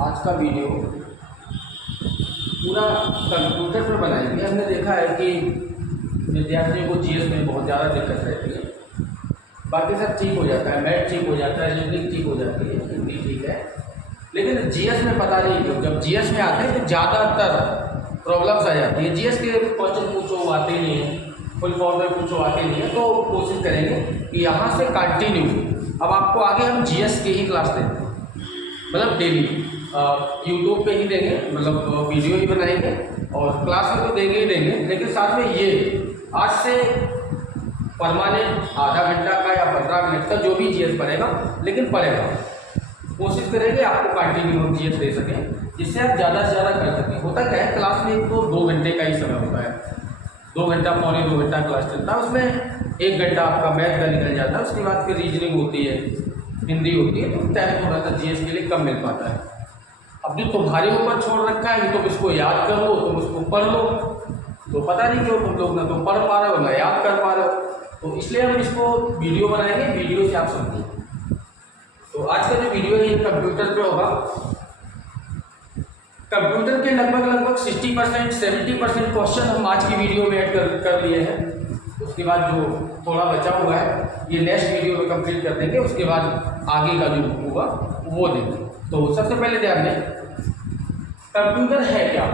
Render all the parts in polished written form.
आज का वीडियो पूरा कंप्यूटर पर बनाएंगे। हमने देखा है कि विद्यार्थियों को जीएस में बहुत ज़्यादा दिक्कत रहती है। बाकी सब ठीक हो जाता है, मैथ ठीक हो जाता है, रीजनिंग ठीक हो जाती है, हिंदी ठीक है, लेकिन जीएस में पता नहीं क्यों जब जीएस में आते हैं तो ज़्यादातर प्रॉब्लम्स आ जाती है। जीएस के क्वेश्चन पूछो आते नहीं है, फुल फॉर्म में पूछो आते नहीं है, तो कोशिश करेंगे कि यहाँ से कंटिन्यू अब आपको आगे हम जीएस की ही क्लास देते हैं, मतलब डेली यूट्यूब पे ही देंगे, मतलब वीडियो ही बनाएंगे और क्लास में तो देंगे ही देंगे, लेकिन साथ में ये आज से परमानेंट आधा घंटा का या 15 मिनट का जो भी जीएस पड़ेगा, लेकिन पड़ेगा। कोशिश करेंगे आपको कंटिन्यू हम जीएस दे सकें, जिससे आप ज़्यादा से ज़्यादा कर सकें। होता क्या है, क्लास में तो 2 घंटे का ही समय होता है, 2 घंटा पौने 2 घंटा क्लास चलता है, उसमें 1 घंटा आपका मैथ का निकल जाता है, उसके बाद फिर रीजनिंग होती है, हिंदी होती है, तो टाइम थोड़ा सा जीएस के लिए कम मिल पाता है। अब जो तुम्हारे ऊपर छोड़ रखा है, तुम इसको याद कर लो, तुम उसको पढ़ लो, तो पता नहीं क्यों तुम लोग ना तो पढ़ पा रहे हो ना याद कर पा रहे हो, तो इसलिए हम इसको वीडियो बनाएंगे, वीडियो से आप समझिए। तो आज का जो वीडियो है ये कंप्यूटर पे होगा। कंप्यूटर के लगभग 60% 70% क्वेश्चन हम आज की वीडियो में ऐड कर लिए हैं। उसके बाद जो थोड़ा बचा हुआ है ये नेक्स्ट वीडियो में कंप्लीट कर देंगे, उसके बाद आगे का जो होगा वो देंगे। तो सबसे पहले ध्यान दें, कंप्यूटर है क्या,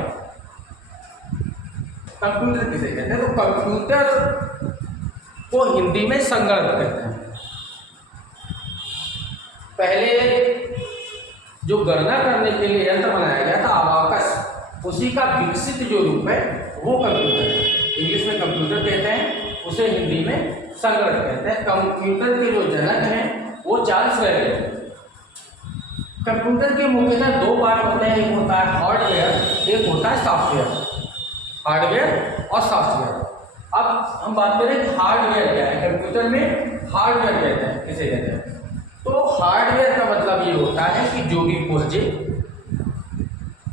कंप्यूटर किसे कहते हैं? तो कंप्यूटर को हिंदी में संगणक कहते हैं। पहले जो गणना करने के लिए यंत्र बनाया गया था अबाकस, उसी का विकसित जो रूप है वो कंप्यूटर है। इंग्लिश में कंप्यूटर कहते हैं, उसे हिंदी में संगणक कहते हैं। कंप्यूटर के जो जनक हैं वो चार्ल्स बैबेज हैं। कंप्यूटर के मुख्यतः 2 पार्ट होते हैं, एक होता है हार्डवेयर, एक होता है सॉफ्टवेयर। हार्डवेयर और सॉफ्टवेयर। अब हम बात करें कि हार्डवेयर क्या है। कंप्यूटर में हार्डवेयर कहते हैं, किसे कहते हैं? तो हार्डवेयर का मतलब ये होता है कि जो भी पुर्जे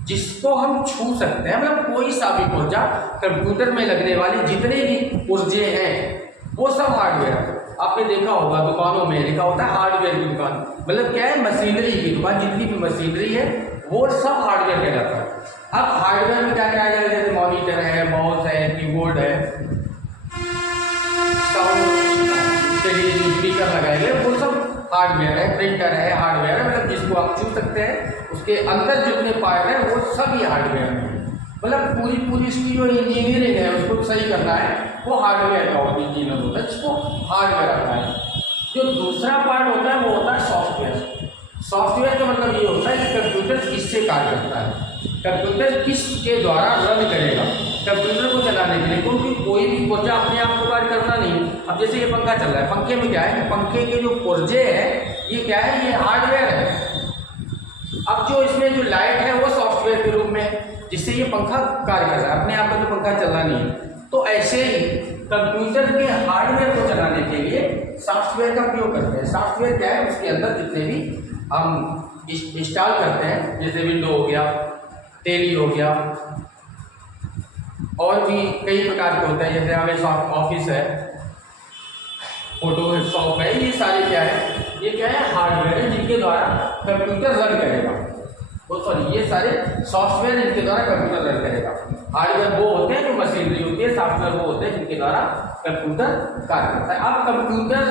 जिसको हम छू सकते हैं, मतलब कोई सा भी पुर्जा, कंप्यूटर में लगने वाले जितने भी पुर्जे हैं वो सब हार्डवेयर है। आपने देखा होगा दुकानों में लिखा होता है हार्डवेयर की दुकान, मतलब क्या है, मशीनरी की दुकान। जितनी भी मशीनरी है वो सब हार्डवेयर कहलाता है। अब हार्डवेयर में क्या क्या आएगा, जैसे मॉनिटर है, माउस है, कीबोर्ड है, साउंड के लिए जो स्पीकर लगाएंगे वो सब हार्डवेयर है, प्रिंटर है हार्डवेयर है, मतलब जिसको आप छू सकते हैं उसके अंदर जितने पार्ट हैं वो सब ही हार्डवेयर है। मतलब पूरी इसकी जो इंजीनियरिंग है उसको सही करना है वो हार्डवेयर का इंजीनियर होता है, जिसको हार्डवेयर आता है। जो दूसरा पार्ट होता है वो होता है सॉफ्टवेयर। सॉफ्टवेयर का मतलब ये होता है कि कंप्यूटर किससे कार्य करता है, कंप्यूटर किसके द्वारा रन करेगा कंप्यूटर को चलाने के लिए, क्योंकि कोई भी पुर्जा अपने आप को कार्य करना नहीं। अब जैसे ये पंखा चल रहा है, पंखे में क्या है, पंखे के जो पुर्जे हैं ये क्या है, ये हार्डवेयर है। अब जो इसमें जो लाइट है वो सॉफ्टवेयर के रूप में, जिससे ये पंखा कार्य कर रहा है, अपने आप में तो पंखा चलना नहीं है। तो ऐसे ही कंप्यूटर के हार्डवेयर को चलाने के लिए सॉफ्टवेयर का उपयोग करते हैं। सॉफ्टवेयर क्या है, उसके अंदर जितने भी हम इंस्टॉल करते हैं, जैसे विंडो हो गया, टेली हो गया, और भी कई प्रकार के होते हैं, जैसे हमें ऑफिस है, फोटोशॉप है, ये सारे क्या है, ये क्या है, हार्डवेयर है जिनके द्वारा कंप्यूटर रन करेगा। तो सॉरी, ये सारे सॉफ्टवेयर जिनके द्वारा कंप्यूटर रन करेगा। हार्डवेयर वो होते हैं जो मशीनरी होती है, सॉफ्टवेयर वो होते हैं जिनके द्वारा कंप्यूटर कार्य करता है। अब कंप्यूटर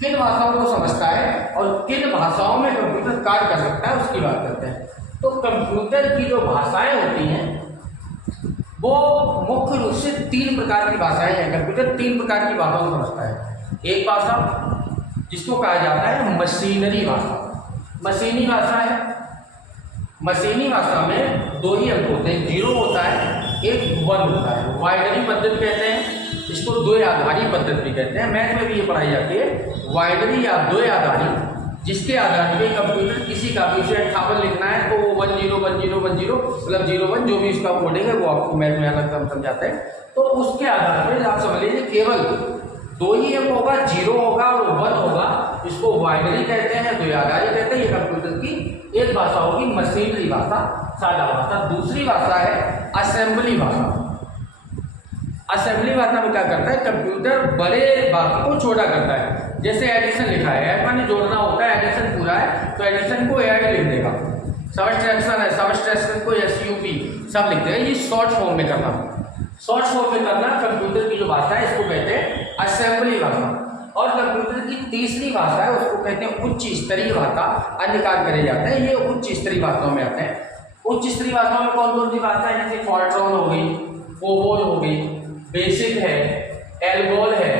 किन भाषाओं को समझता है और किन भाषाओं में कंप्यूटर कार्य कर सकता है उसकी बात करते हैं। तो कंप्यूटर की जो भाषाएं होती हैं वो मुख्य रूप से 3 प्रकार की भाषाएं हैं। कंप्यूटर 3 प्रकार की भाषाओं को समझता है। एक भाषा जिसको कहा जाता है मशीनरी भाषा, मशीनी भाषा है। मशीनी भाषा में 2 ही अंक होते हैं, 0 होता है, एक 1 होता है। बाइनरी पद्धति कहते हैं, इसको 2 आधारी पद्धति भी कहते हैं। मैथ में भी ये पढ़ाई जाती है, बाइनरी या 2 आधारी, जिसके आधार पे कंप्यूटर किसी का भी उसे 58 लिखना है तो वो 101010 मतलब 01 जो भी इसका कोडिंग है वो आपको मैथ में अलग हम समझाते हैं। तो उसके आधार पर आप समझ लीजिए केवल 2 ही अंक होगा, 0 होगा और 1 होगा। इसको बाइनरी कहते हैं, 2 आधारी कहते हैं। ये कंप्यूटर की एक भाषा होगी मशीनरी भाषा, सादा भाषा। दूसरी भाषा है असेंबली भाषा। असेंबली भाषा में क्या करता है, कंप्यूटर बड़े वाक्य को छोटा करता है। जैसे एडिशन लिखा है, ऐड माने जोड़ना होता है, एडिशन पूरा है तो एडिशन को ऐड लिख देगा। सबट्रैक्शन है, सबट्रैक्शन को SUB सब लिखते हैं। ये शॉर्ट फॉर्म में करना, शॉर्ट फॉर्म में करना कंप्यूटर की जो भाषा है इसको कहते हैं असेंबली भाषा। और कंप्यूटर की तीसरी भाषा है उसको कहते हैं उच्च स्तरीय भाषा। अन्य कार्य करे जाते हैं ये उच्च स्तरीय भाषाओं में आते हैं। उच्च स्तरीय भाषाओं में कौन कौन सी भाषा है, जैसे फॉर्ट्रॉन हो गई, कोबोल हो गई, बेसिक है, एल्गोल है,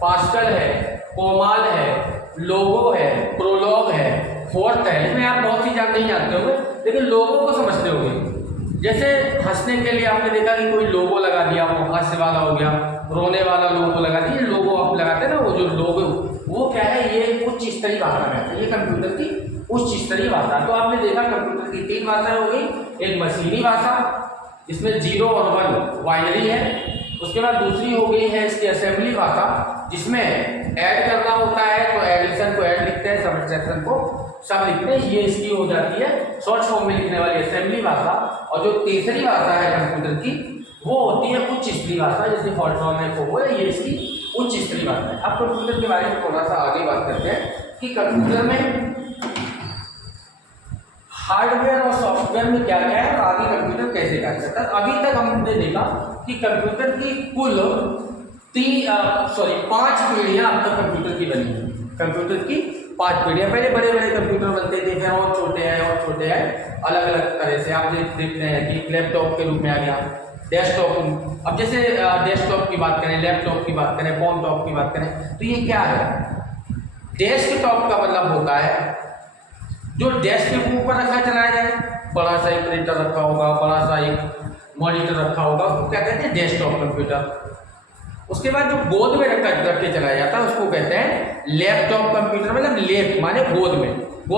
पास्कल है, कोमाल है, लोगो है, प्रोलॉग है, फोर्थ है। इसमें आप बहुत सी जानते ही जानते होंगे, लेकिन लोगों को समझते होंगे। जैसे हंसने के लिए आपने देखा कि कोई लोगो लगा दिया, वो हास्य वाला हो गया, रोने वाला लोगो लगा दिया। लोगो आप लगाते हैं ना, वो जो लोगो वो क्या है, ये उच्च स्तरीय भाषा में आता है। ये कंप्यूटर की उच्च स्तरीय भाषा। तो आपने देखा कंप्यूटर की 3 भाषाएं हो गई। एक मशीनी भाषा इसमें 0 और 1 बाइनरी है। उसके बाद दूसरी हो गई है इसकी असेंबली भाषा, जिसमें ऐड करना होता है तो एडिशन को ऐड लिखते हैं, सबट्रैक्शन को सब लिखते हैं। ये इसकी हो जाती है शॉर्ट फॉर्म में लिखने वाली असेंबली भाषा। और जो तीसरी भाषा है कंप्यूटर की वो होती है उच्च स्तरीय भाषा, जैसे फॉर्ट्रॉन है, कोबो है, ये इसकी उच्च स्तरीय भाषा है। अब कंप्यूटर के बारे में थोड़ा सा आगे बात करते हैं कि कंप्यूटर में हार्डवेयर और सॉफ्टवेयर में क्या क्या है और आगे कंप्यूटर कैसे कार्य करता है। अभी तक हमने देखा कि कंप्यूटर की कुल 5 पीढ़ियां अब तक कंप्यूटर की बनी है। कंप्यूटर की 5 पीढ़ियां। पहले बड़े बड़े कंप्यूटर बनते थे, फिर और छोटे हैं और छोटे हैं, अलग अलग तरह से आप देखते हैं कि लैपटॉप के रूप में आ गया, डेस्कटॉप। अब जैसे डेस्कटॉप की बात करें, लैपटॉप की बात करें, फोन टॉप की बात करें, तो ये क्या है, डेस्कटॉप का मतलब होता है जो डेस्क के ऊपर रखा चलाया जाए। बड़ा सा एक प्रिंटर रखा होगा, बड़ा सा एक मॉनिटर रखा होगा, उसको क्या कहते हैं, डेस्कटॉप कंप्यूटर। उसके बाद जो गोद में रख के चलाया जाता है उसको कहते हैं लैपटॉप कंप्यूटर। मतलब लैप माने गोद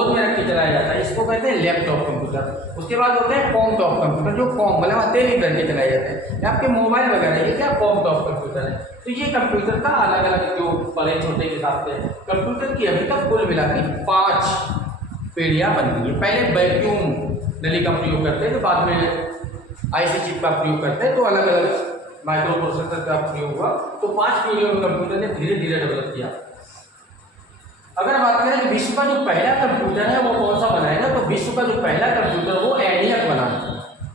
में रख के चलाया जाता है, इसको कहते हैं लैपटॉप कंप्यूटर। उसके बाद होते हैं कॉम टॉप कंप्यूटर, जो कॉम मतलब हथेली करके चलाए जाते हैं। आपके मोबाइल वगैरह ये क्या कॉम टॉप कंप्यूटर है। तो ये कंप्यूटर का अलग अलग जो बड़े छोटे के हिसाब से कंप्यूटर की अभी तक कुल मिला के 5 पीढ़ियां बन गई है। पहले वैक्यूम नली का प्रयोग करते हैं, तो बाद में IC चिप का प्रयोग करते हैं, तो अलग अलग माइक्रो प्रोसेसर का प्रयोग हुआ। तो 5 पीढ़ियों में कंप्यूटर ने धीरे धीरे डेवलप किया। अगर बात करें कि विश्व का जो पहला कंप्यूटर है वो कौन सा बनाएगा, तो विश्व का जो पहला कंप्यूटर वो ENIAC बना।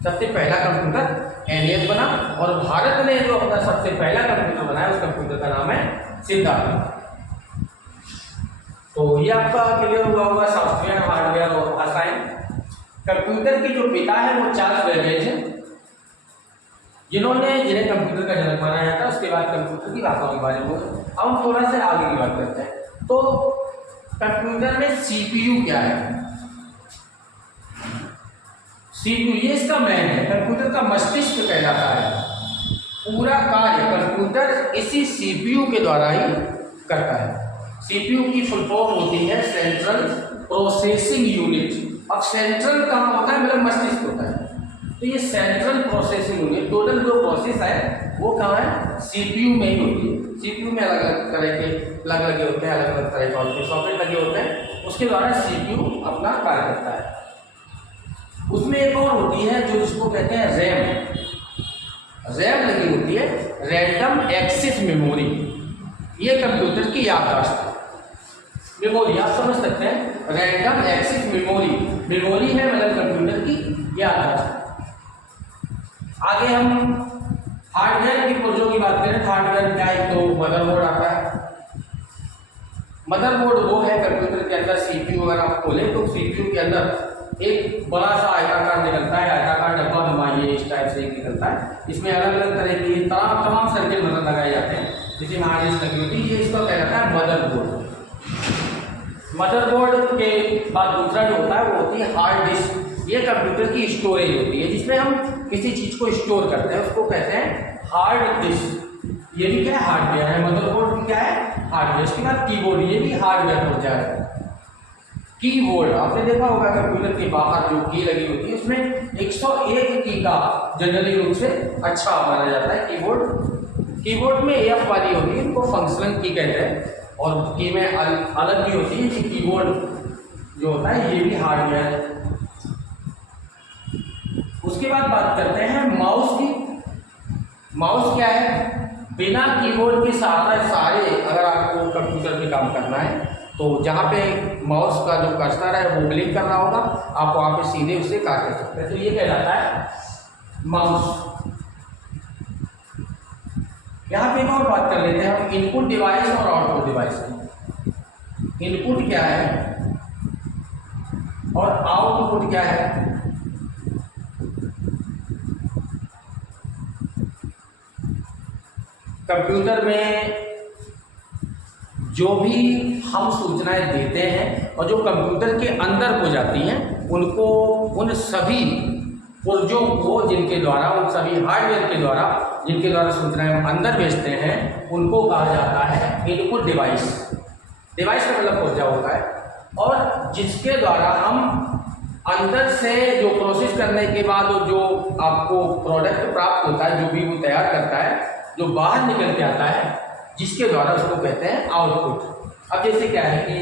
सबसे पहला कंप्यूटर ENIAC बना। और भारत ने जो अपना सबसे पहला कंप्यूटर बनाया उस कंप्यूटर का नाम है सिद्धार्थ। तो ये आपका क्लियर हुआ होगा सॉफ्टवेयर, हार्डवेयर और भाषाएं। कंप्यूटर के जो पिता है वो चार्ल्स बेबेज हैं, जिन्हें कंप्यूटर का जनक माना जाता है। उसके बाद कंप्यूटर की भाषाओं के बारे में अब हम थोड़ा सा आगे की बात करते हैं। तो कंप्यूटर में CPU क्या है, CPU ये इसका मैन है, कंप्यूटर का मस्तिष्क कहलाता है। पूरा कार्य कंप्यूटर इसी CPU के द्वारा ही करता है। CPU की फुल फॉर्म होती है सेंट्रल प्रोसेसिंग यूनिट। अब सेंट्रल कहाँ होता है, मतलब मस्तिष्क होता है। तो ये सेंट्रल प्रोसेसिंग यूनिट, टोटल जो प्रोसेस है वो कहाँ है, CPU में ही होती है। CPU में अलग अलग तरह के प्लग लगे होते हैं, अलग अलग तरह के सॉकेट लगे होते हैं, उसके द्वारा CPU अपना कार्य करता है। उसमें एक और होती है जो इसको कहते हैं रैम लगी होती है, रैंडम एक्सेस मेमोरी। ये कंप्यूटर की याददाश्त है, मेमोरी आप समझ सकते हैं। रैंडम एक्सेस मेमोरी है मतलब कंप्यूटर की याददाश्त। आगे हम हार्डवेयर की पुर्जों की बात करें। हार्डवेयर क्या है, तो मदरबोर्ड आता है। मदरबोर्ड वो है कंप्यूटर के अंदर CPU अगर आप खोलें तो CPU के अंदर एक बड़ा सा आयताकार निकलता है, आयताकार डब्बा घुमाइए इस टाइप से एक निकलता है। इसमें अलग अलग तरह की तमाम सर्किट मतलब लगाए जाते हैं, जिसमें हार्ड डिस्क लगी होती है। ये इसका कहलाता है मदरबोर्ड। मदरबोर्ड के बाद दूसरा जो होता है वो होती है हार्ड डिस्क। ये कंप्यूटर की स्टोरेज होती है, जिसमें हम किसी चीज़ को स्टोर करते हैं, उसको कहते हैं हार्ड डिस्क। ये भी क्या है, हार्डवेयर है। मदरबोर्ड भी क्या है, हार्डवेयर। इसके बाद कीबोर्ड, ये भी हार्डवेयर हो जाएगा। कीबोर्ड आपने देखा होगा कंप्यूटर के बाहर जो की लगी होती है उसमें 101 की का जनरली रूप से अच्छा माना जाता है कीबोर्ड में F वाली होती है, इनको फंक्शनल की कहते हैं। और की में अलग भी होती है कि कीबोर्ड जो होता है ये भी हार्डवेयर है। उसके बाद बात करते हैं माउस की। माउस क्या है, बिना कीबोर्ड के सारे अगर आपको कंप्यूटर पे काम करना है तो जहाँ पे माउस का जो कर्सर है वो ब्लिंक कर रहा होगा, आप वहाँ पे सीधे उससे काट कर सकते हैं। तो ये कहलाता है माउस। यहाँ पे एक और बात कर लेते हैं हम इनपुट डिवाइस और आउटपुट डिवाइस की। इनपुट क्या है और आउटपुट क्या है। कंप्यूटर में जो भी हम सूचनाएं देते हैं और जो कंप्यूटर के अंदर हो जाती हैं उनको, उन सभी पुर्जों को जिनके द्वारा, उन सभी हार्डवेयर के द्वारा जिनके द्वारा सूचनाएं हम अंदर भेजते हैं उनको कहा जाता है इनपुट डिवाइस। डिवाइस का मतलब पुर्जा होता है, और जिसके द्वारा हम अंदर से जो प्रोसेस करने के बाद जो आपको प्रोडक्ट प्राप्त होता है, जो भी वो तैयार करता है, जो बाहर निकल के आता है, जिसके द्वारा उसको कहते हैं आउटपुट। अब जैसे क्या है कि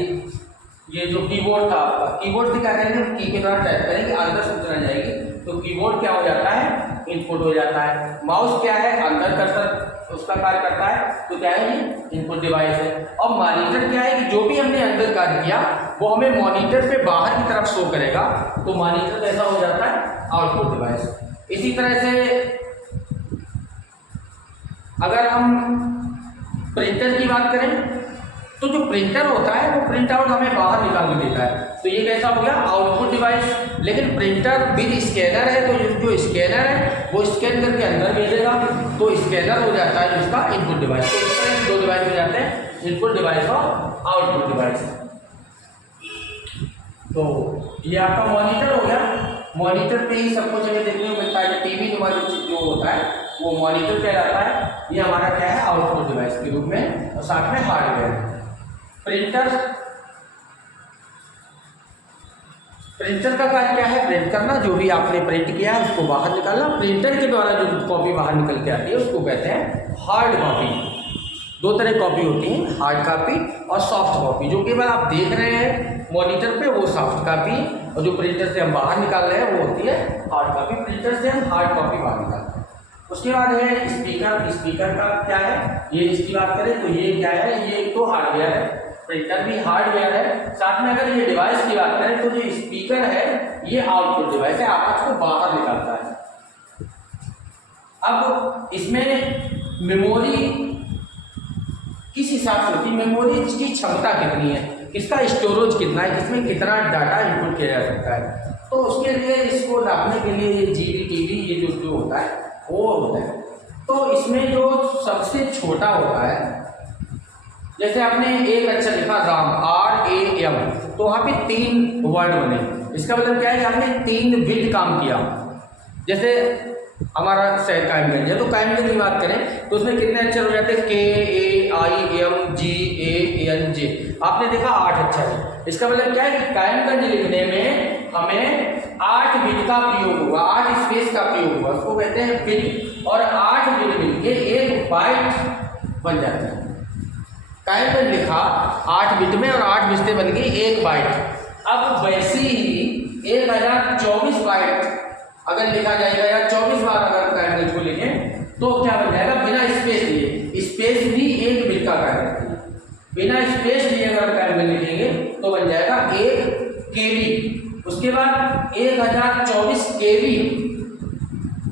ये जो कीबोर्ड था आपका, कीबोर्ड से क्या करेंगे, की के द्वारा टाइप करेंगे, अंदर सूचना जाएगी, तो कीबोर्ड क्या हो जाता है, इनपुट हो जाता है। माउस क्या है, अंदर कर्सर उसका कार्य करता है, तो क्या है ये इनपुट डिवाइस है। और मॉनिटर क्या है कि जो भी हमने अंदर कार्य किया वो हमें मॉनिटर पे बाहर की तरफ शो करेगा, तो मॉनिटर कैसा हो जाता है, आउटपुट डिवाइस। इसी तरह से अगर हम प्रिंटर की बात करें तो जो प्रिंटर होता है वो प्रिंट आउट हमें बाहर निकाल के देता है, तो ये कैसा हो गया, आउटपुट डिवाइस। लेकिन प्रिंटर विद स्कैनर है, तो जो स्कैनर है वो स्कैन करके अंदर भेजेगा, तो स्कैनर हो जाता है इसका इनपुट डिवाइस। तो इस तरह दो डिवाइस हो जाते हैं, इनपुट डिवाइस और आउटपुट डिवाइस। तो ये आपका मॉनिटर हो गया। मॉनिटर पे ही सब कुछ हमें देखने को मिलता है। टीवी जो होता है वो मॉनिटर कहलाता है। ये हमारा क्या है, आउटपुट डिवाइस के रूप में, और साथ में हार्डवेयर। प्रिंटर का कार्य क्या है, प्रिंट करना, जो भी आपने प्रिंट किया है उसको बाहर निकालना। प्रिंटर के द्वारा जो कॉपी बाहर निकल के आती है उसको कहते हैं हार्ड कॉपी। दो तरह की कॉपी होती है, हार्ड कॉपी और सॉफ्ट कॉपी। जो केवल आप देख रहे हैं मॉनिटर पे वो सॉफ्ट कॉपी, और जो प्रिंटर से हम बाहर निकाल रहे हैं वो होती है हार्ड कॉपी। प्रिंटर से हम हार्ड कॉपी बाहर निकालते हैं। उसके बाद है स्पीकर। स्पीकर का क्या है, ये इसकी बात करें तो ये क्या है, ये तो हार्डवेयर है, प्रिंटर भी हार्डवेयर है। साथ में अगर ये डिवाइस की बात करें तो जो स्पीकर है ये आउटपुट डिवाइस है, आवाज को बाहर निकालता है। अब इसमें मेमोरी किस हिसाब से होती है, मेमोरी की क्षमता कितनी है, इसका स्टोरेज कितना है, इसमें कितना डाटा इनपुट किया जा सकता है, तो उसके लिए इसको नापने के लिए ये जीबी टीबी ये जो होता है वो होता है। तो इसमें जो सबसे छोटा होता है, जैसे आपने एक अक्षर लिखा राम, RAM, तो वहाँ पे 3 वर्ड बने। इसका मतलब क्या है कि आपने 3 बिट काम किया। जैसे हमारा शहर कायमगंज है, तो कायमगंज की बात करें तो उसमें कितने अक्षर हो जाते हैं, KAIMGANJ। आपने देखा 8 अक्षर। इसका मतलब क्या है कि कायमगंज लिखने में हमें 8 बिट का प्रयोग हुआ, 8 स्पेस का प्रयोग हुआ, उसको कहते हैं बिट। और 8 बिट मिलके 1 बाइट बन जाता है। कायमगंज लिखा 8 बिट में और 8 बिट से बन गई 1 बाइट। अब वैसे ही 1024 बाइट अगर लिखा जाएगा या 24 बार अगर कायमगंज को लिखें तो क्या बन जाएगा, बिना स्पेस लिए। स्पेस भी 1 बिट का कार्य करती है। बिना स्पेस लिए अगर कायमगंज लिखेंगे तो बन जाएगा 1 KB। उसके बाद 1024 KB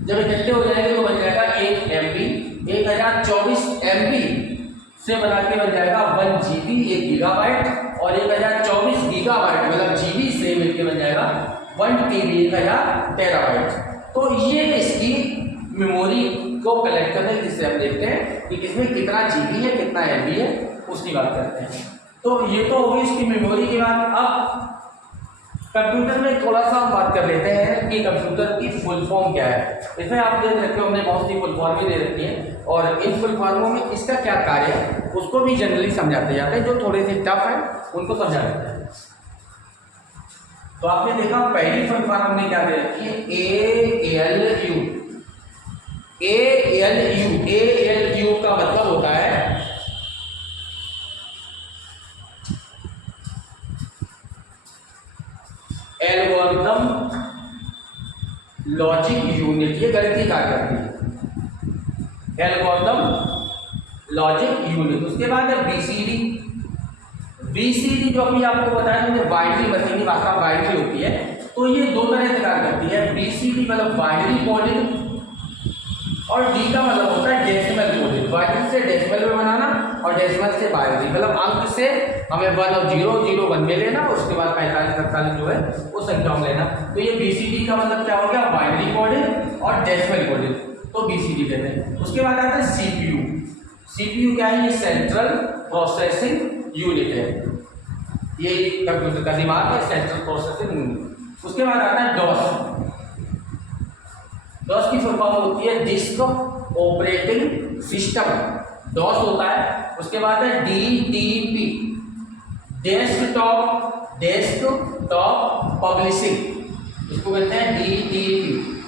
जब इकट्ठे हो जाएंगे तो बन जाएगा 1 MB। 1024 MB से बना के बन जाएगा 1 GB, 1 गीगाबाइट। और 1024 गीगाबाइट मतलब GB से मिलकर बन जाएगा 1 TB, 1000 टेराबाइट। तो ये इसकी मेमोरी को कलेक्ट करने जिससे हम देखते हैं कि किसमें कितना GB है, कितना MB है, उसकी बात करते हैं। तो ये तो होगी इसकी मेमोरी की बात। अब कंप्यूटर में थोड़ा सा हम बात कर लेते हैं कि कंप्यूटर की फुल फॉर्म क्या है। इसमें आप देख रखते हो हमने बहुत सी फुल फॉर्म भी दे रखी है, और इन फुल फॉर्मों में इसका क्या कार्य है उसको भी जनरली समझाते जाते हैं। जो थोड़े से टफ है उनको समझा देते हैं। तो आपने देखा पहली फुल फॉर्म हमने क्या दे रखी है, ALU। ALU का मतलब होता है एल्गोरिथम लॉजिक यूनिट। ये गणितीय कार्य करती है, एल्गोरिथम लॉजिक यूनिट। उसके बाद है BCD, BCD जो अभी आपको बताया मैंने बाइनरी मशीन की भाषा बाइनरी होती है, तो ये दो तरह से कार्य करती है। BCD मतलब बाइनरी कोडिंग और D का मतलब होता है डेसिमल कोडिंग। बाइनरी से डेसिमल में बनाना और डेसिमल से बाइनरी, मतलब अंक से हमें 1 और 0 0 1 में लेना, उसके बाद 45 47 जो है वो संख्या में लेना। तो ये BCD का मतलब क्या हो गया, बाइनरी कोडिंग और डेसिमल कोडिंग, तो BCD कहते हैं। उसके बाद आता है CPU। CPU क्या है, ये सेंट्रल प्रोसेसिंग यूनिट है, ये कंप्यूटर का दिमाग है, सेंट्रल प्रोसेसिंग यूनिट। उसके बाद आता है DOS। DOS की फुल फॉर्म होती है डिस्क ऑपरेटिंग सिस्टम, DOS होता है। उसके बाद है DTP, डेस्कटॉप पब्लिशिंग, इसको कहते हैं DTP।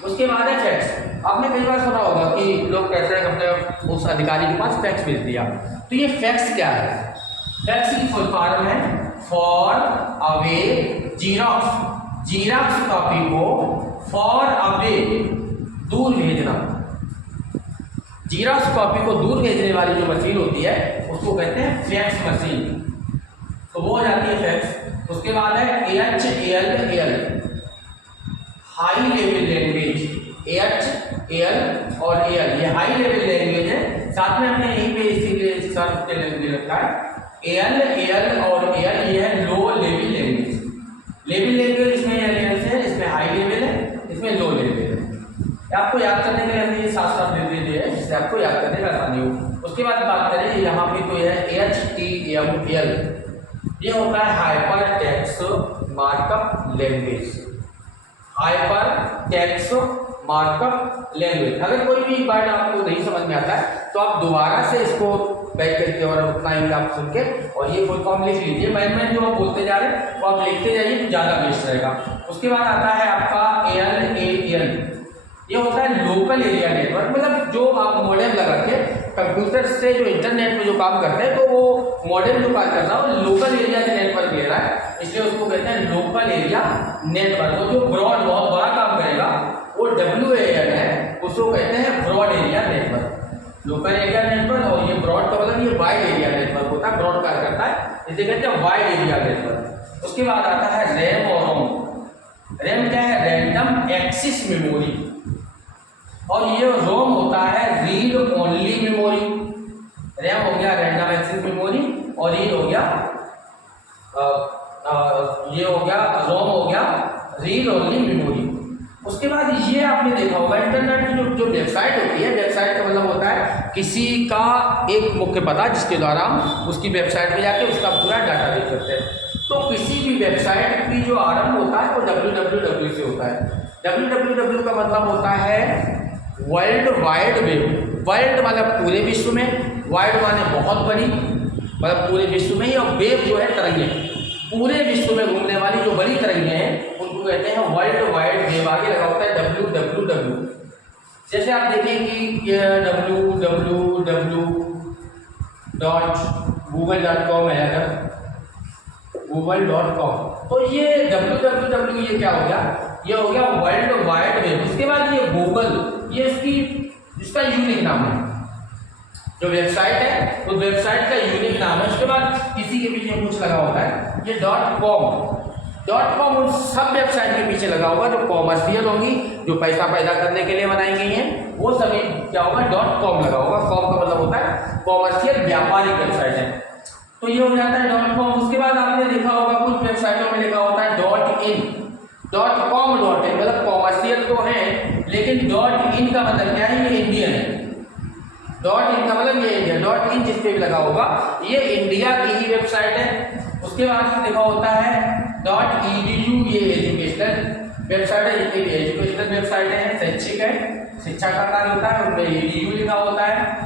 उसके बाद है फैक्स। आपने कई बार सुना होगा कि लोग कहते हैं अपने उस अधिकारी के पास फैक्स भेज दिया, तो ये फैक्स क्या है, फैक्स की फुल फॉर्म है for away xerox, xerox copy को फॉर अवे दूर भेजना, जीरोक्स कॉपी को दूर भेजने वाली जो मशीन होती है उसको कहते हैं फैक्स मशीन, तो वो हो जाती है फैक्स। उसके बाद है HAL high level language, HAL और AL ये हाई लेवल लैंग्वेज है, साथ में हमने यहीं पे इसीलिए सर्च के लिए रखा है AL और AL ये है low level language. Level language इसमें एलियंस है, इसमें हाई लेवल है, इसमें लो लेवल है। आपको याद करने के लिए हमने ये साथ साथ दे दिए हैं जिससे आपको याद करने में आसानी हो। उसके बाद बात करें यहाँ पे तो है HTML, ये होता है hyper text markup language, hyper text markup language. अगर कोई भी वर्ड आपको नहीं समझ में आता है तो आप दोबारा से इसको बैक करके और उतना ही आप सुन के और ये फुल फॉर्म लिख लीजिए। मैन जो आप बोलते जा रहे हैं वो आप लिखते जाइए तो ज़्यादा बेस्ट रहेगा। उसके बाद आता है आपका LAN, ये होता है लोकल एरिया नेटवर्क, मतलब जो आप मॉडेम लगा के कंप्यूटर से जो इंटरनेट में जो काम करते हैं तो वो मॉडेम जो काम कर रहा है वो लोकल एरिया से नेटवर्क ले रहा है, इसलिए उसको कहते हैं लोकल एरिया नेटवर्क। वो जो ब्रॉड बहुत बड़ा काम करेगा वो WAN है, उसको कहते हैं broad area network, local area network. और ये ब्रॉड का मतलब ये वाइड एरिया नेटवर्क होता है, ब्रॉड कार्य करता है, इसे कहते हैं वाइड एरिया नेटवर्क। उसके बाद आता है रैम और रोम। रैम क्या है, रैंडम एक्सेस मेमोरी, और ये रोम होता है रीड ओनली मेमोरी। रैम हो गया रैंडम एक्सेस मेमोरी और रीड हो गया ये हो गया रोम हो गया रीड ओनली मेमोरी। उसके बाद ये आपने देखा होगा इंटरनेट की जो वेबसाइट होती है, वेबसाइट का मतलब होता है किसी का एक मुख्य पता जिसके द्वारा हम उसकी वेबसाइट पे जाके उसका पूरा डाटा देख सकते हैं। तो किसी भी वेबसाइट की जो आरंभ होता है वो www से होता है। www का मतलब होता है वर्ल्ड वाइड वेब। वर्ल्ड मतलब पूरे विश्व में, वाइड माने बहुत बड़ी, मतलब पूरे विश्व में ही, और वेब जो है तरंगे, पूरे विश्व में घूमने वाली जो बड़ी तरंगे हैं उनको कहते हैं वर्ल्ड वाइड वेब। आगे लगा होता है www। जैसे आप देखिए कि www.google.com है, अगर google.com तो ये www ये क्या हो गया, ये हो गया वर्ल्ड वाइड वेब। उसके बाद ये गूगल, ये इसका यूनिक नाम है, जो वेबसाइट है उस वेबसाइट का यूनिक नाम है। उसके बाद किसी के पीछे कुछ लगा होता है, ये .com उन सब वेबसाइट के पीछे लगा होगा जो कॉमर्शियल होंगी, जो पैसा पैदा करने के लिए बनाई गई हैं, वो सभी क्या होगा .com लगा होगा। कॉम का मतलब होता है कॉमर्शियल, व्यापारिक वेबसाइट है, तो ये हो जाता है .com। उसके बाद आपने देखा होगा कुछ वेबसाइटों में लिखा होता है .in, .com मतलब कॉमर्शियल तो है लेकिन .in का मतलब क्या है, ये इंडियन है। .in का मतलब ये इंडिया, .in जिस पे भी लगा होगा ये इंडिया की ही वेबसाइट है। उसके बाद देखा होता है .edu, ये एजुकेशनल वेबसाइट है, जितनी भी एजुकेशनल वेबसाइट है, शैक्षिक है, शिक्षा का कार्य होता है, उनमें edu लिखा होता है।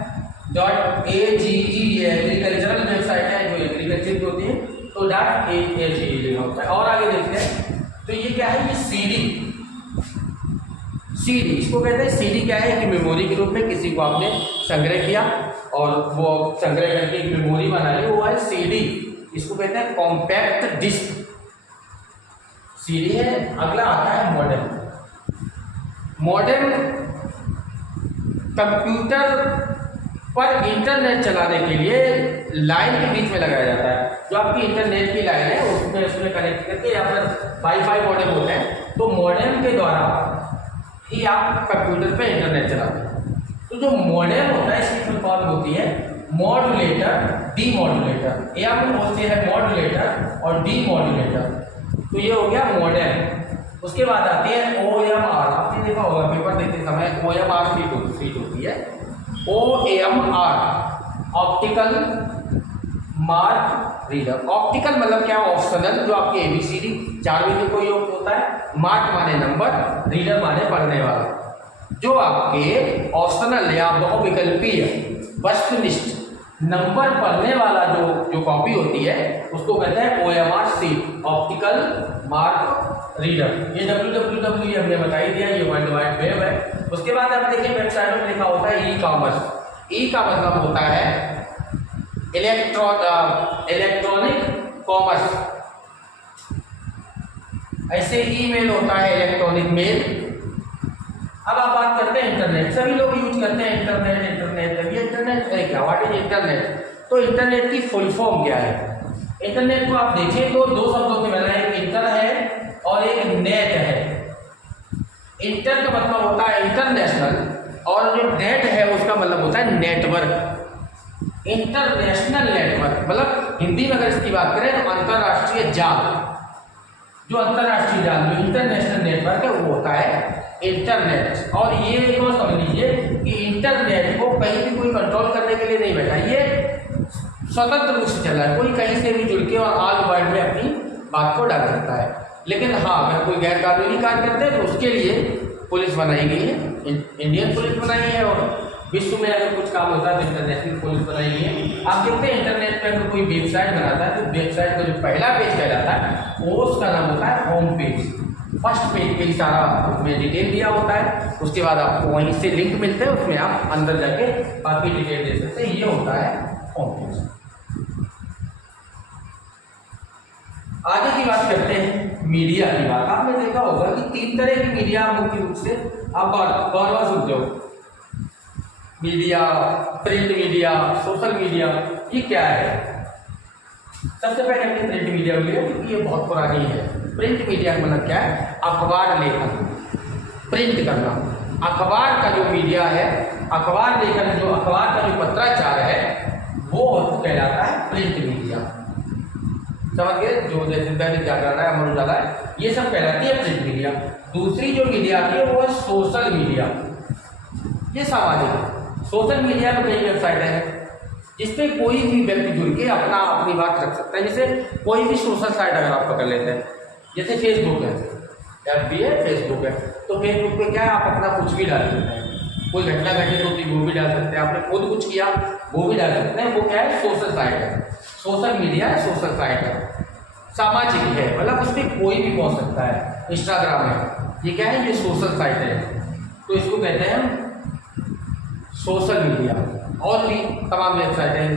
.age ये एग्रीकल्चरल वेबसाइट है, जो एग्रीकल्चर की होती है, तो .age लिखा होता है। और आगे देखते हैं तो ये क्या है, ये CD, इसको कहते हैं CD क्या है कि मेमोरी के रूप में किसी को आपने संग्रह किया और वो संग्रह करके एक मेमोरी बना ली, वो है CD। इसको कहते हैं कॉम्पैक्ट डिस्क, CD है। अगला आता है मॉडेम। मॉडेम कंप्यूटर पर इंटरनेट चलाने के लिए लाइन के बीच में लगाया जाता है। जो आपकी इंटरनेट की लाइन है उसमें कनेक्ट करके या फिर वाईफाई मॉडेम होते हैं, तो मॉडेम के द्वारा ही आप कंप्यूटर पे इंटरनेट चलाते हैं। तो जो मॉडेम होता है इसकी फुल फॉर्म होती है मॉड्यूलेटर, डीमॉड्यूलेटर, या हम बोलते हैं मॉड्यूलेटर और डीमॉड्यूलेटर। तो ये हो गया मॉडेम। उसके बाद आती है OMR। आपने देखा होगा पेपर देते समय OMR सीट होती है। OMR optical mark reader. Optical मतलब क्या है? ऑप्शनल, जो आपके ABCD 4 विधियों को योग होता है। मार्क माने नंबर, रीडर माने पढ़ने वाला। जो आपके ऑप्शनल या बहुविकल्पीय वस्तुनिष्ठ नंबर पढ़ने वाला जो कॉपी होती है उसको कहते हैं OMR seat, optical mark reader. ये www हमने बता ही दिया, ये वर्ल्ड वाइड वेब है। उसके बाद आप देखिए वेबसाइट में लिखा होता है ई-कॉमर्स। ई का मतलब होता है इलेक्ट्रॉनिक कॉमर्स। ऐसे ईमेल होता है इलेक्ट्रॉनिक मेल। अब आप बात करते हैं इंटरनेट। सभी लोग यूज करते हैं इंटरनेट। ये इंटरनेट है क्या? What is internet? तो इंटरनेट की फुल फॉर्म क्या है? इंटरनेट को आप देखें तो दो शब्दों से बना है, एक इंटर है और एक नेट है। इंटर का मतलब होता है इंटरनेशनल और जो नेट है उसका मतलब होता है नेटवर्क। इंटरनेशनल नेटवर्क मतलब हिंदी में अगर इसकी बात करें तो अंतरराष्ट्रीय जाल। जो अंतरराष्ट्रीय जाल, जो इंटरनेशनल नेटवर्क है वो होता है इंटरनेट। और ये तो समझ लीजिए कि इंटरनेट को कहीं भी कोई कंट्रोल करने के लिए नहीं बैठा, ये स्वतंत्र रूप से चला है। कोई कहीं से भी जुड़ के और ऑल वर्ल्ड में अपनी बात को डाल सकता है। लेकिन हाँ, अगर कोई गैर कानूनी कार्य करते हैं तो उसके लिए पुलिस बनाई गई है, इंडियन पुलिस बनाई है। और विश्व में अगर कुछ काम होता है तो इंटरनेशनल पुलिस बनाई गई है। आप देखते हैं इंटरनेट पे अगर कोई वेबसाइट बनाता है तो वेबसाइट का जो पहला पेज कहलाता है वो उसका नाम होता है होम पेज। फर्स्ट पेज पे ही सारा उसमें डिटेल दिया होता है। उसके बाद आपको वहीं से लिंक मिलते हैं, उसमें आप अंदर जाके बाकी डिटेल दे सकते हैं। ये होता है होम पेज। आगे की बात करते हैं मीडिया की बात। आपने देखा होगा कि 3 तरह की मीडिया मुख्य रूप से आप बार सुनते हो। Media, print media, social media. ये क्या है? सबसे पहले हमने प्रिंट मीडिया लिया क्योंकि ये बहुत पुरानी है। प्रिंट मीडिया का मतलब क्या है? अखबार लेखन, प्रिंट करना। अखबार का जो मीडिया है, अखबार लेखन, जो अखबार का जो पत्राचार है वो कहलाता है प्रिंट मीडिया। समझ गए? जो जैसे दैनिक जागरण है, अमर उजाला है, ये सब कहलाती है प्रिंट मीडिया। दूसरी जो मीडिया आती है वो है सोशल मीडिया। ये सामाजिक है। सोशल मीडिया में कई वेबसाइटें हैं जिसपे कोई भी व्यक्ति जुड़ के अपनी बात रख सकता है। जैसे कोई भी सोशल साइट अगर आप पकड़ लेते हैं, जैसे फेसबुक है, FB है, फेसबुक है, तो फेसबुक पे क्या है? आप अपना कुछ भी डाल सकते हैं। कोई घटना घटित होती है वो भी डाल सकते हैं, आपने खुद कुछ किया वो भी डाल सकते हैं। वो क्या है? सोशल साइट है, सोशल मीडिया है, सोशल साइट है, सामाजिक है, मतलब उस पर कोई भी पहुँच सकता है। इंस्टाग्राम है, ये क्या है? ये सोशल साइट है, तो इसको कहते हैं सोशल मीडिया। और भी तमाम वेबसाइट हैं।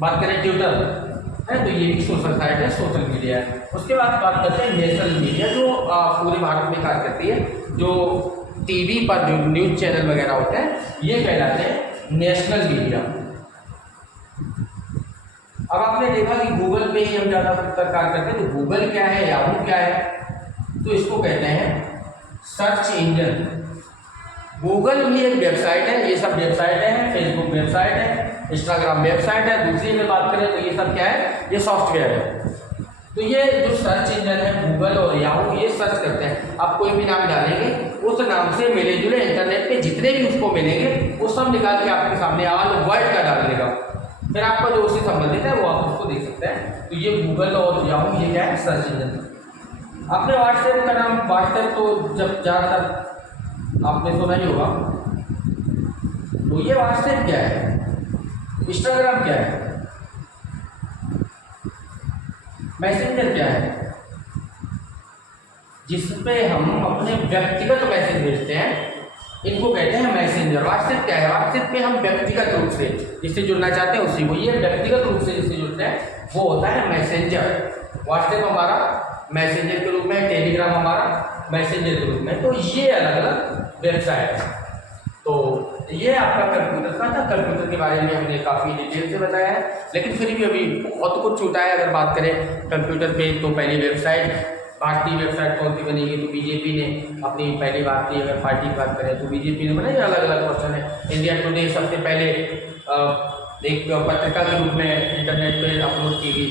बात करें ट्विटर है तो ये भी सोशल साइट है, सोशल मीडिया है। उसके बाद बात करते हैं नेशनल मीडिया, जो पूरे भारत में कार्य करती है। जो टीवी पर जो न्यूज़ चैनल वगैरह होते हैं ये कहलाते हैं नेशनल मीडिया। अब आपने देखा कि गूगल पे ही हम ज़्यादातर कार्य करते हैं, तो गूगल क्या है, याहू क्या है? तो इसको कहते हैं सर्च इंजन। गूगल भी एक वेबसाइट है, ये सब वेबसाइटें हैं। फेसबुक वेबसाइट है, इंस्टाग्राम वेबसाइट है। दूसरी में बात करें तो ये सब क्या है? ये सॉफ्टवेयर है। तो ये जो सर्च इंजन है गूगल और याहू, ये सर्च करते हैं। आप कोई भी नाम डालेंगे उस नाम से मिले जुले इंटरनेट पे जितने भी उसको मिलेंगे वो सब निकाल के आपके सामने ऑल वर्ल्ड का डाल देगा। फिर आपका जो उससे संबंधित है वो आप उसको देख सकते हैं। तो ये गूगल और याहू ये क्या है? Search engine. आपने व्हाट्सएप का नाम, व्हाट्सएप तो जब ज़्यादातर आपने सुना ही होगा, तो ये व्हाट्सएप क्या है? इंस्टाग्राम क्या है? मैसेंजर क्या है? जिसपे हम अपने व्यक्तिगत मैसेज भेजते हैं, इनको कहते हैं मैसेंजर। व्हाट्सएप क्या है? व्हाट्सएप पे हम व्यक्तिगत रूप से जिससे जुड़ना चाहते हैं उसी को, ये व्यक्तिगत रूप से जिससे जुड़ते हैं वो होता है मैसेंजर। व्हाट्सएप हमारा मैसेंजर के रूप में, टेलीग्राम हमारा मैसेंजर के रूप में। तो ये अलग अलग वेबसाइट है। तो ये आपका कंप्यूटर का था। कंप्यूटर के बारे में हमने काफ़ी डिटेल से बताया है, लेकिन फिर भी अभी बहुत कुछ छूटा है। अगर बात करें कंप्यूटर पे तो पहली वेबसाइट, भारतीय वेबसाइट कौन सी बनेगी, तो बीजेपी ने अपनी पहली भारतीय अगर पार्टी की बात करें तो बीजेपी ने बनाई। अलग अलग क्वेश्चन है। इंडिया टुडे सबसे पहले एक पत्रिका के रूप में इंटरनेट पे अपलोड की गई।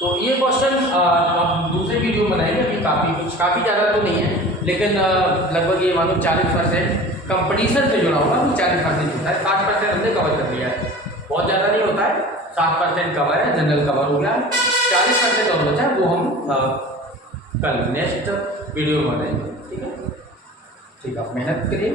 तो ये क्वेश्चन हम दूसरे वीडियो बनाएंगे। अभी काफ़ी ज़्यादा तो नहीं है, लेकिन लगभग ये मानो 40% कंपटीशन से जुड़ा होगा। तो 40% होता है, 60% हमने कवर कर लिया है। बहुत ज़्यादा नहीं होता है, 60% कवर है, जनरल कवर हो गया। 40% और बचा है, वो हम कल नेक्स्ट वीडियो में बनाएंगे। ठीक है, ठीक है, आप मेहनत करिए।